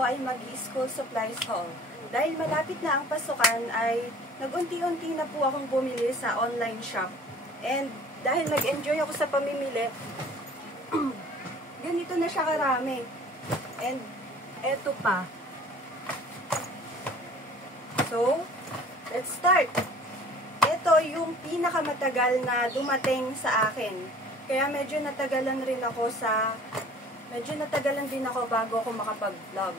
po ay mag-school supplies haul. Dahil malapit na ang pasukan ay nagunti-unti na po akong bumili sa online shop. And dahil nag-enjoy ako sa pamimili, ganito na siya karami. And eto pa. So, let's start. Ito yung pinakamatagal na dumating sa akin. Kaya medyo natagalan din ako bago ako makapag-vlog.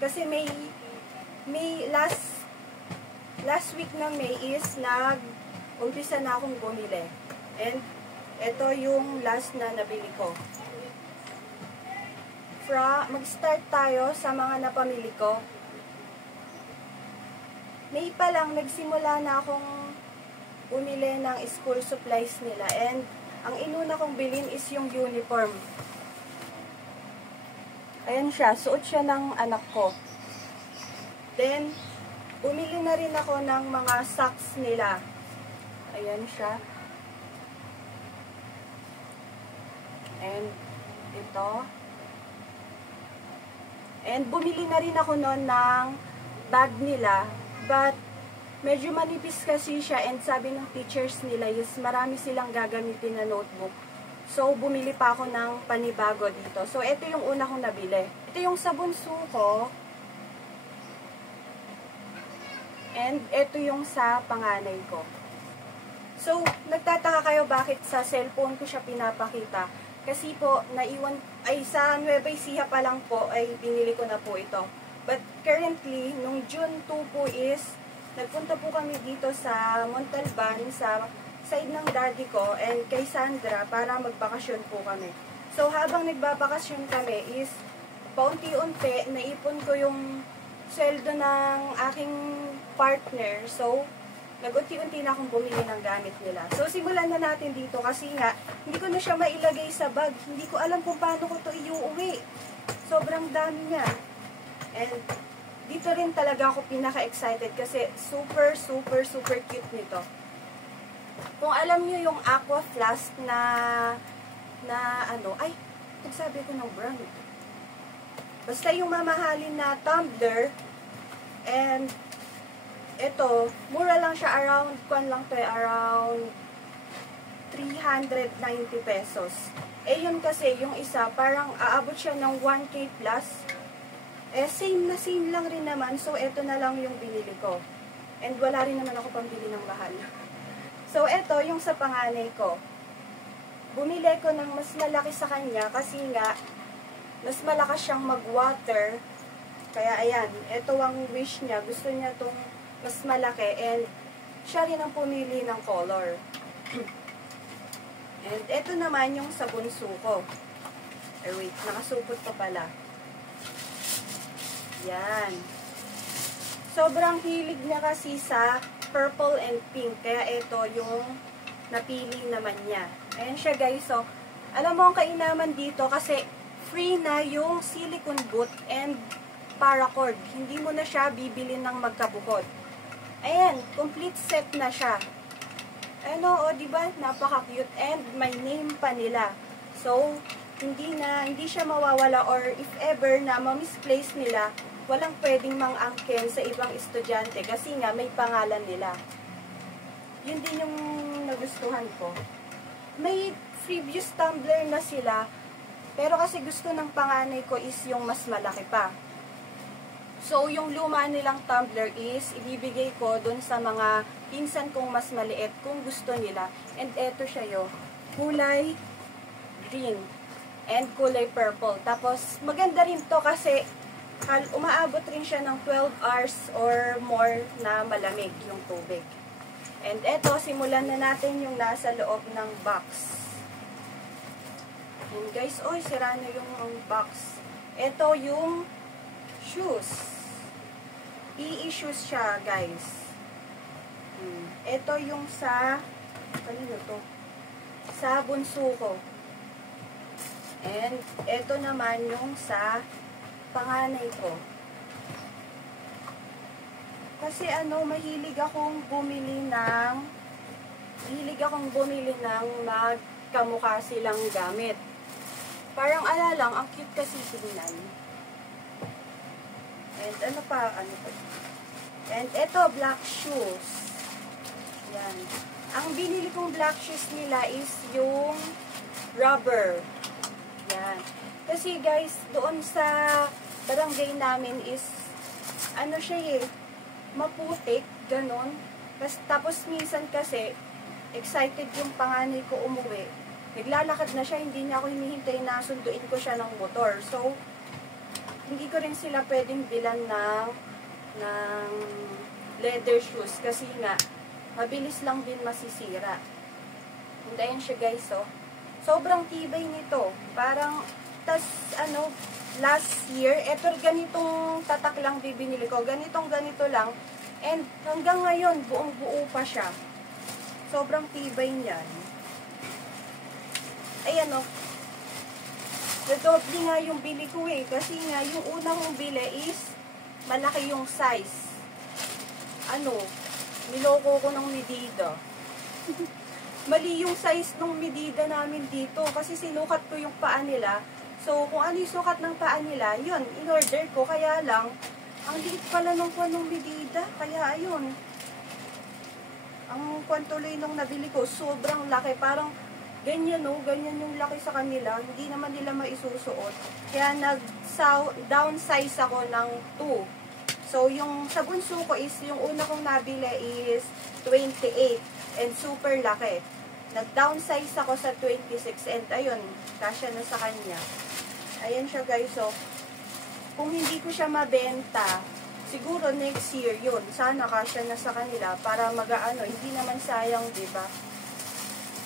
Kasi may last week na May is umpisa na akong bumili. And ito yung last na nabili ko. Mag-start tayo sa mga napamili ko. May pa lang, nagsimula na akong bumili ng school supplies nila. And ang inuna kong bilhin is yung uniform. Ayan siya, suot siya ng anak ko. Then, bumili na rin ako ng mga socks nila. Ayan siya. And ito. And bumili na rin ako noon ng bag nila. But, medyo manipis kasi siya and sabi ng teachers nila is marami silang gagamitin na notebook. So, bumili pa ako ng panibago dito. So, ito yung una kong nabili. Ito yung sa bunso ko. And ito yung sa panganay ko. So, nagtataka kayo bakit sa cellphone ko siya pinapakita. Kasi po, sa Nueva Ecija pa lang po, ay binili ko na po ito. But currently, nung June 2 po is, nagpunta po kami dito sa Montalban, sa side ng daddy ko, and kay Sandra, para magbakasyon po kami. So, habang nagbabakasyon kami is, paunti-unti, naipon ko yung sweldo ng aking partner. So, nag-unti-unti na akong bumili ng gamit nila. So, simulan na natin dito kasi nga, hindi ko na siya mailagay sa bag. Hindi ko alam kung paano ko ito iuwi. Sobrang dami niya. And, dito rin talaga ako pinaka-excited kasi super, super, super cute nito. Kung alam niyo yung Aqua Flask nagsabi ko ng brand. Basta yung mamahalin na tumbler, and ito, mura lang siya, around 390 pesos. Eh yun kasi, yung isa, parang aabot siya ng 1K plus. Eh, same lang rin naman. So, eto na lang yung binili ko. And wala rin naman ako pambili ng mahal. So, eto yung sa panganay ko. Bumili ko ng mas malaki sa kanya kasi nga, mas malakas siyang mag-water. Kaya, ayan, eto ang wish niya. Gusto niya itong mas malaki. And, siya rin ang pumili ng color. And, eto naman yung sa bunso ko. Wait, nakasupot pa pala. Yan. Sobrang hilig niya kasi sa purple and pink. Kaya ito yung napili naman niya. Ayan siya guys. So, alam mo ang kainaman dito kasi free na yung silicone boot and paracord. Hindi mo na siya bibili ng magkabukod. Ayan, complete set na siya. Ano, o diba? Napaka-cute. And may name pa nila. So, hindi siya mawawala, or if ever na ma-misplace nila, walang pwedeng mang-angkin sa ibang estudyante kasi nga may pangalan nila. Yun din yung nagustuhan ko. May previous tumbler na sila, pero kasi gusto ng panganay ko is yung mas malaki pa. So, yung luma nilang tumbler is ibibigay ko dun sa mga pinsan kong mas maliit kung gusto nila. And eto siya yung kulay green and kulay purple. Tapos, maganda rin to kasi umaabot rin siya ng 12 hours or more na malamig yung tubig. And eto, simulan na natin yung nasa loob ng box. And guys, sira na yung box. Eto yung shoes. PE shoes siya, guys. Ito yung kanino to? Sa bunso ko. And ito naman yung sa panganay ko. Kasi mahilig akong bumili ng magkamukha silang gamit. Parang lang, ang cute kasi tingnan. And ano pa? Ano pa? And ito, black shoes. Yan. Ang binili kong black shoes nila is yung rubber. Yan. Kasi guys, doon sa barangay namin is, ano siya maputik, ganon. Tapos minsan kasi, excited yung panganay ko umuwi. Naglalakad na siya, hindi niya ako hinihintay na sunduin ko siya ng motor. So, hindi ko rin sila pwedeng bilan ng leather shoes kasi nga, mabilis lang din masisira. And ayan siya guys, oh. Sobrang tibay nito. Parang, last year, eto ganitong tatak lang bibinili ko. Ganito lang. And hanggang ngayon, buong buo pa siya. Sobrang tibay niyan. Ayan, oh. Nadoble nga yung bili ko kasi nga yung una kong bili is malaki yung size. Niloko ko ng Medida. Mali yung size ng Medida namin dito kasi sinukat ko yung paa nila. So, kung ano yung sukat ng paa nila, yun, in-order ko. Kaya lang, ang liit pala ng kwan ng Medida. Kaya, ayun. Ang kwan tuloy nung nabili ko, sobrang laki. Parang, ganyan ganyan yung laki sa kanila. Hindi naman nila maisusuot. Kaya nag-downsize ako ng 2. So, yung sa bunso ko is, yung una kong nabili is 28. And super laki. Nag-downsize ako sa 26. And ayun, kasya na sa kanya. Ayan siya guys. So, kung hindi ko siya mabenta, siguro next year yun. Sana kasya na sa kanila para mag-ano. Hindi naman sayang, diba?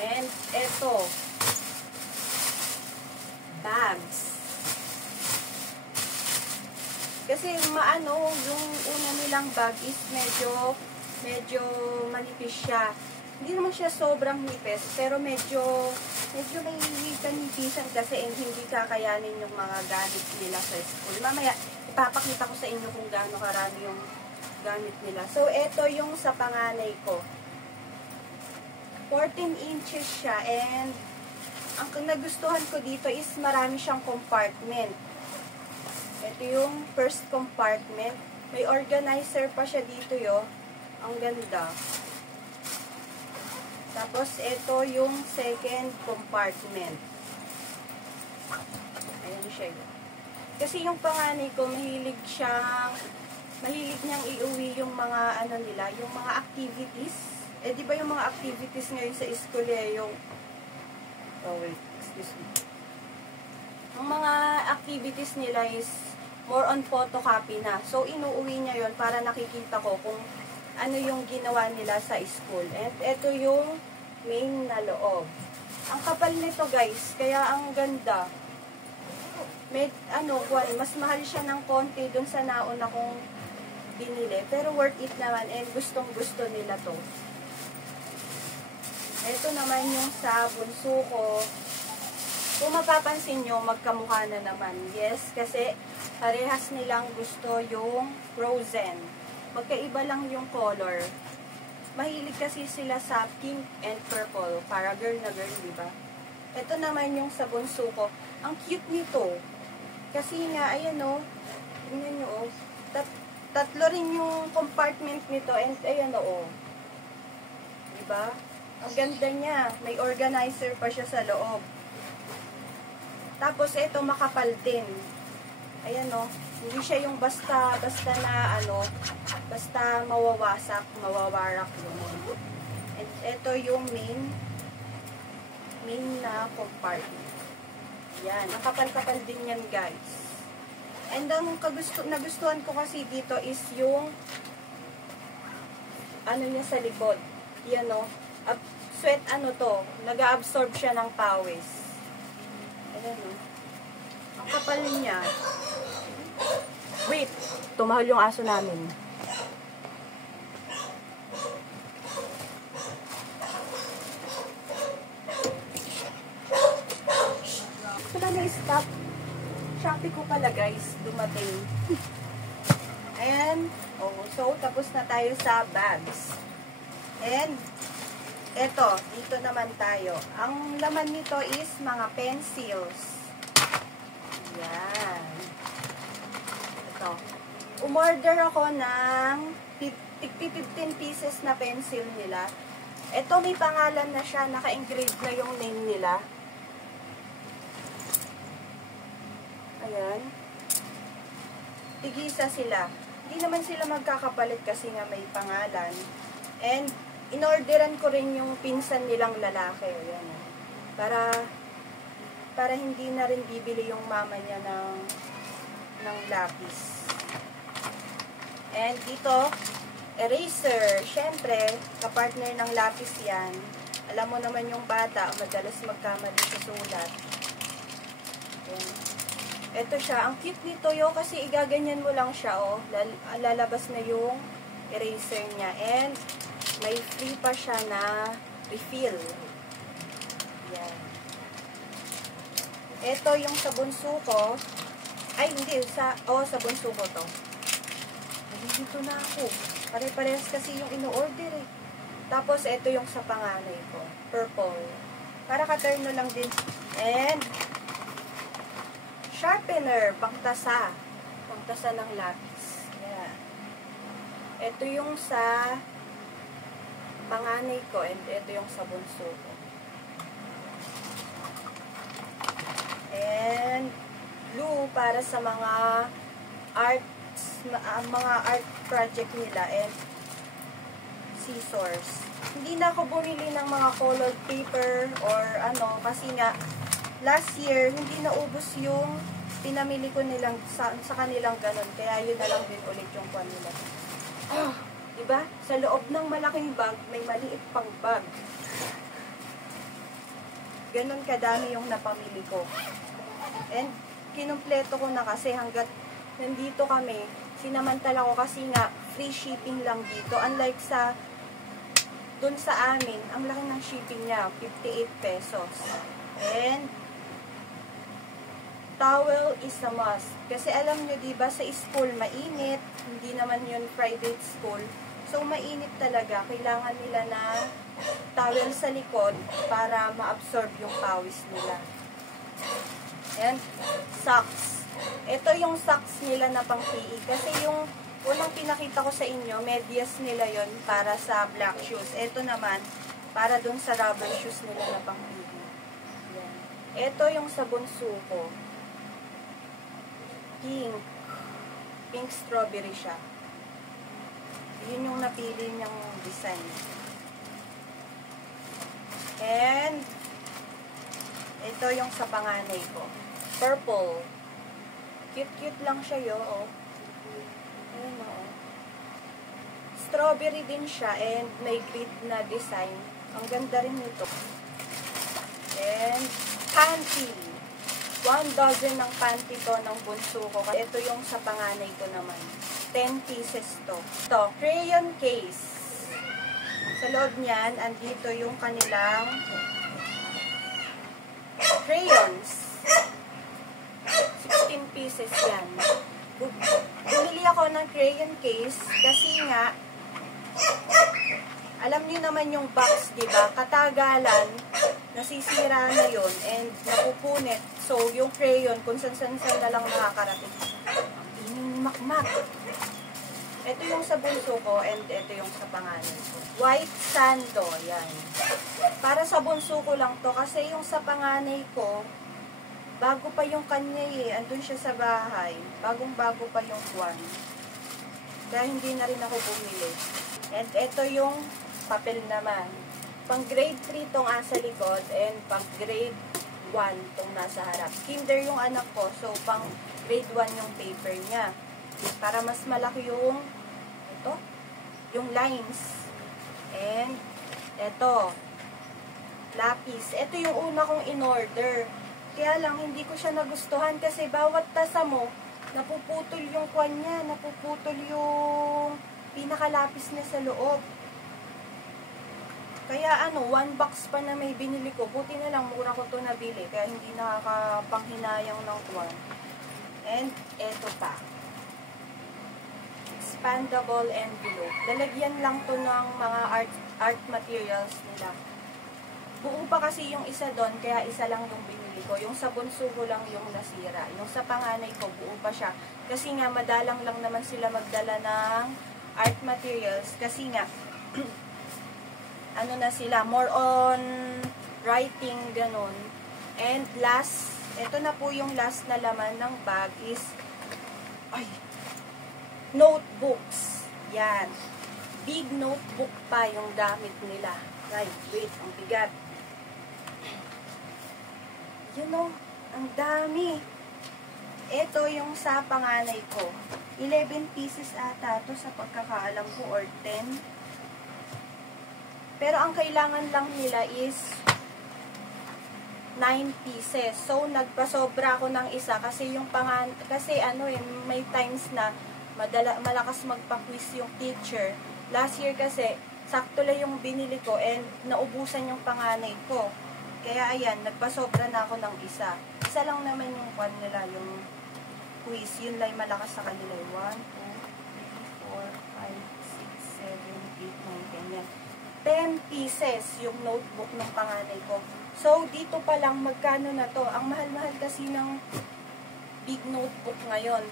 And eto, bags. Kasi yung una nilang bag is medyo manipis siya. Hindi naman siya sobrang nipis, pero medyo may kanipisan kasi hindi kakayanin yung mga gamit nila sa school. Mamaya, ipapakita ko sa inyo kung gaano karami yung gamit nila. So, eto yung sa panganay ko. 14 inches siya and ang nagustuhan ko dito is marami siyang compartment. Ito yung first compartment. May organizer pa siya dito Ang ganda. Tapos ito yung second compartment. Ayan siya. Kasi yung panganay ko mahilig niyang iuwi yung mga yung mga activities. Di ba yung mga activities ngayon sa school excuse me. Ang mga activities nila is more on photocopy na. So, inuuwi niya yon para nakikita ko kung ano yung ginawa nila sa school. And ito yung main na loob. Ang kapal nito guys, kaya ang ganda. Mas mahal siya ng konti dun sa nauna kong binili. Pero worth it naman and gustong-gusto nila to. Ito naman yung sa bunso ko. Kung mapapansin nyo, magkamukha na naman. Yes, kasi parehas nilang gusto yung Frozen. Magkaiba lang yung color. Mahilig kasi sila sa pink and purple. Para girl na girl, diba? Ito naman yung sa bunso ko. Ang cute nito. Kasi nga, ayan tingnan nyo tatlo rin yung compartment nito. And ayan diba? Ang ganda niya. May organizer pa siya sa loob. Tapos, ito, makapal din. Ayan, hindi siya yung basta na, basta mawawasak, mawawarak yun. And ito yung main na compartment. Yan, nakapal-kapal din yan, guys. And ang nagustuhan ko kasi dito is yung niya sa likod. Yan, sweat nag-absorb siya ng pawis. Ayan, ang kapal niya. Wait, tumahol yung aso namin. Wala na-stop. Shopee ko pala guys, dumating. Ayan. So, tapos na tayo sa bags. And, eto, dito naman tayo. Ang laman nito is mga pencils. Yan. Ito. umorder ako ng 15 pieces na pencil nila. Ito may pangalan na siya, naka-engrave na yung name nila. Ayan. Tigisa sila. Hindi naman sila magkakapalit kasi nga may pangalan. And, inorderan ko rin yung pinsan nilang lalaki. Ayan. Para hindi na rin bibili yung mama niya ng lapis. And dito, eraser. Siyempre, kapartner ng lapis yan. Alam mo naman yung bata, madalas magkamali sa sulat. Ayan. Ito siya. Ang cute nito yo kasi igaganyan mo lang siya, oh. Lalabas na yung eraser niya. And, may free pa siya na refill. Yan. Ito yung sa bunso ko. Ay, hindi. Sa bunso ko to. Dito na ako. Pare-parehas kasi yung ino-order eh. Tapos, ito yung sa panganay ko. Purple. Para ka-turno lang din. And, sharpener. Pangtasa. Pangtasa ng lapis. Yan. Ito yung sa panganay ko. And, ito yung sa bunso ko. And, glue para sa mga art project nila, and scissors. Hindi na ako bumili ng mga colored paper or ano, kasi nga last year hindi naubos yung pinamili ko nilang sa kanilang ganun, kaya yun na lang din ulit yung kuha nila. Diba? Sa loob ng malaking bag, may maliit pang bag. Ganun kadami yung napamili ko. And kinumpleto ko na kasi hanggat nandito kami, sinamantala ko kasi nga free shipping lang dito. Unlike sa dun sa amin, ang laki ng shipping niya, 58 pesos. And towel is a must. Kasi alam nyo, diba, sa school, mainit. Hindi naman yun private school. So, mainit talaga. Kailangan nila na towel sa likod para ma-absorb yung pawis nila. And socks. Ito yung socks nila na pang PE. Kasi yung unang pinakita ko sa inyo, medyas nila yon para sa black shoes. Ito naman, para dun sa rubber shoes nila na pang PE. Yan. Ito yung sa bunso ko. Pink. Pink strawberry siya. Yun yung napili niyang design. And ito yung sa panganay ko. Purple. Cute-cute lang siya yo, oh. Ayan, oh. Strawberry din siya and may grid na design. Ang ganda rin nito. And panty. 1 dozen ng panty to ng bunso ko. Ito yung sa panganay ko naman. 10 pieces to. Ito, crayon case. Sa loob niyan, andito yung kanilang crayons. 16 pieces yan. Bumili ako ng crayon case kasi nga, alam niyo naman yung box, diba? Katagalan, nasisira na yun and napupunit. So, yung crayon, kung san-san na lang nakakarating. Ang makmak. Ito yung sa bunso ko and ito yung sa panganay ko. White sando, yan. Para sa bunso ko lang to kasi yung sa panganay ko, bago pa yung kanya eh. Andun siya sa bahay. Bagong-bago pa yung kwan. Dahil hindi na rin ako bumili. And ito yung papel naman. Pang grade 3 tong asa likod and pang grade 1 tong nasa harap. Kinder yung anak ko, so pang grade 1 yung paper niya. Para mas malaki yung ito, yung lines. And ito, lapis. Ito yung una kong in-order. Kaya lang, hindi ko siya nagustuhan kasi bawat tasa mo, napuputol yung kwan niya, napuputol yung pinakalapis niya sa loob. Kaya ano, 1 box pa na may binili ko. Buti na lang, mura ko to nabili. Kaya hindi nakakapanghinayang ng kwan. And eto pa. Expandable envelope. Lalagyan lang to ng mga art materials nila. Buo pa kasi yung isa doon, kaya isa lang yung binili ko. Yung sa bunso ko lang yung nasira. Yung sa panganay ko, buo pa siya. Kasi nga, madalang lang naman sila magdala ng art materials. Kasi nga, ano na sila, more on writing, ganun. And last, ito na po yung last na laman ng bag is, notebooks. Yan. Big notebook pa yung gamit nila. Right, wait, ang bigat. You know, ang dami. Ito yung sa panganay ko. 11 pieces ata to sa pagkakaalam ko, or 10. Pero ang kailangan lang nila is 9 pieces. So, nagpasobra ako ng isa kasi yung kasi ano may times na malakas magpa-quiz yung teacher. Last year kasi, sakto lang yung binili ko and naubusan yung panganay ko. Kaya ayan, nagpasobra na ako ng isa. Isa lang naman yung kwan nila, yung quiz. Yun lang malakas sa kanila. 1, 2, 3, 4, 5, 6, 7, 8, 9, 10. 10 pieces yung notebook ng panganay ko. So, dito pa lang, magkano na to? Ang mahal-mahal kasi ng big notebook ngayon.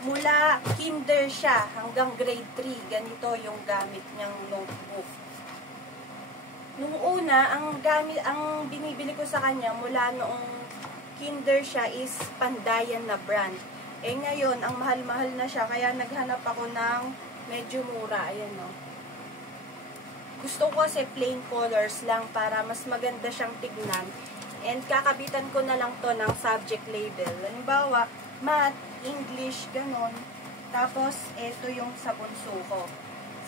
Mula kinder siya hanggang grade 3. Ganito yung gamit niyang notebook. Nung una, ang binibili ko sa kanya mula noong kinder siya is Pandayan na brand. Eh ngayon, ang mahal-mahal na siya, kaya naghanap ako ng medyo mura. Ayan o. Gusto ko kasi plain colors lang para mas maganda siyang tignan. And kakabitan ko na lang to ng subject label. Halimbawa, math, English, ganon. Tapos, ito yung sa bunso ko.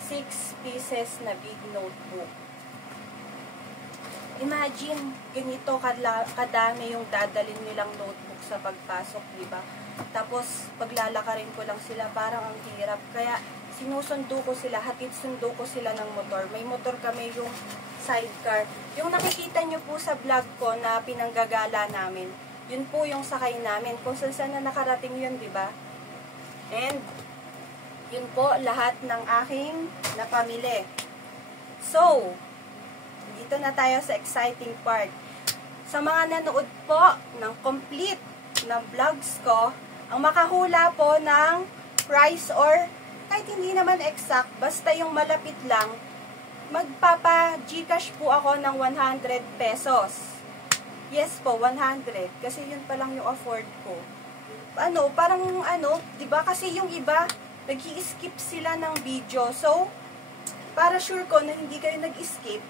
6 pieces na big notebook. Imagine, ganito kadami yung dadalhin nilang notebook sa pagpasok, di ba? Tapos, paglalakarin ko lang sila, parang ang hirap. Kaya, sinusundo ko sila, hatid sundo ko sila ng motor. May motor kami, yung sidecar. Yung nakikita nyo po sa vlog ko na pinanggagala namin, yun po yung sakay namin. Kung saan na nakarating yun, di ba? And, yun po, lahat ng aking napamili. So, dito na tayo sa exciting part. Sa mga nanood po ng complete na vlogs ko, ang makahula po ng price or kahit hindi naman exact, basta yung malapit lang, magpapa-Gcash po ako ng 100 pesos. Yes po, 100. Kasi yun pa lang yung afford ko. Parang 'di ba? Kasi yung iba, nag-i-skip sila ng video. So, para sure ko na hindi kayo nag-skip,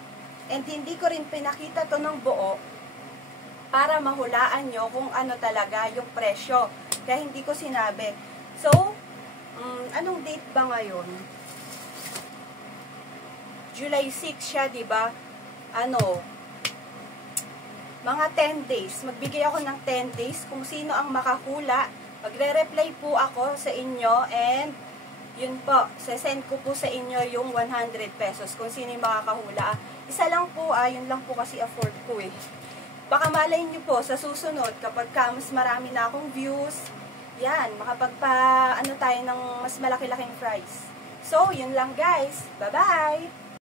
and hindi ko rin pinakita to ng buo, para mahulaan nyo kung ano talaga yung presyo. Kaya hindi ko sinabi. So, anong date ba ngayon? July 6 siya, di ba? Mga 10 days. Magbigay ako ng 10 days kung sino ang makahula. Magre-reply po ako sa inyo and yun po, sesend ko po sa inyo yung 100 pesos kung sino yung makakahula. Isa lang po, yun lang po kasi afford ko eh. Baka malay nyo po sa susunod kapag mas marami na akong views, yan, makapagpa tayo ng mas malaki-laking prize. So, yun lang guys. Bye-bye!